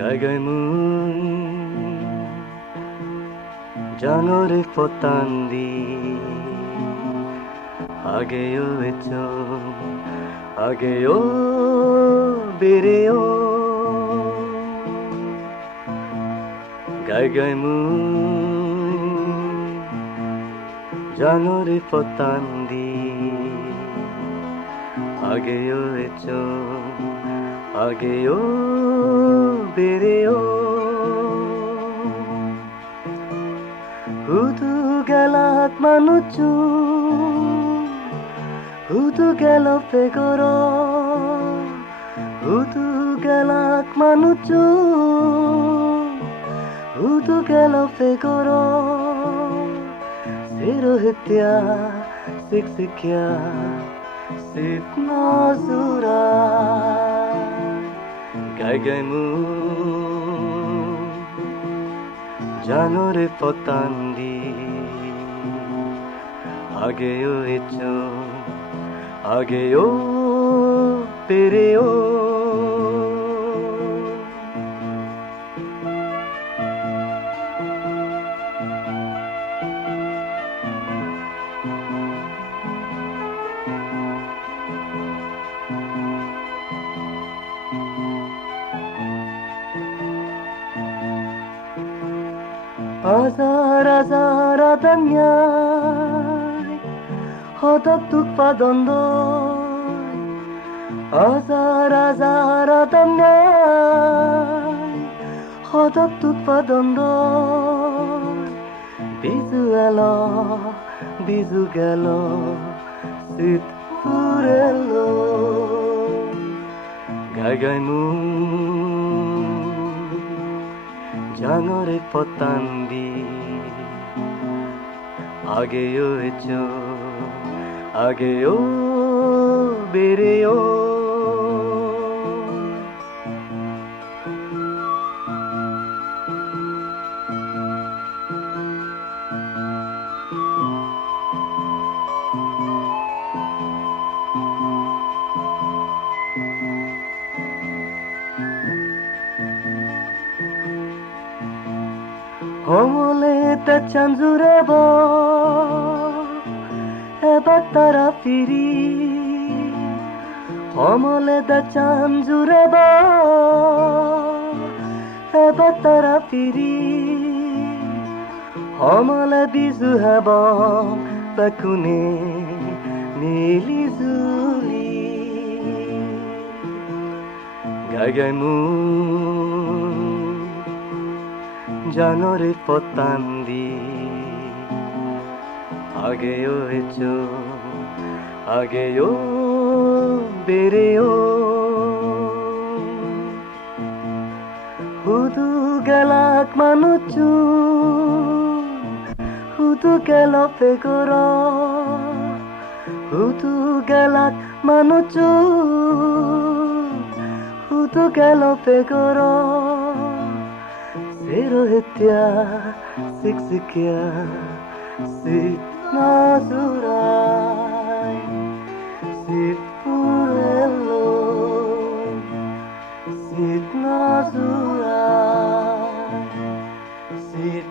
Gaimun Janore potandi Ageo echo Ageo bereo Gaimun Janore potandi Ageo echo Ageo bereo Hutu galat manuchu Hutu galop pegoro Hutu galak manuchu Hutu galop pegoro Sero hitya siksikya Sit nazura Gaimu Janore potandi Ageo echo Ageo pereo Azar azar adanyay Hodak tukpadandoy Azar azar adanyay Hodak tukpadandoy Bizu elo bizu gelo Sit purelo Gaimu Janore potandi Ageo echo Ageo bereo Homole ta chanjurebo Ebat tara firi Homole ta chanjurebo Ebat tara firi Homole bizu hebo Bakune mili zuli Gaimu Janore potandi Ageo echo Ageo bereo Hutu galak manuchu Hutu galop pegoro Hutu galak manuchu Hutu galop pegoro Sero hitya siksikya Sit nazurai Sit purelo Sit nazurai Sit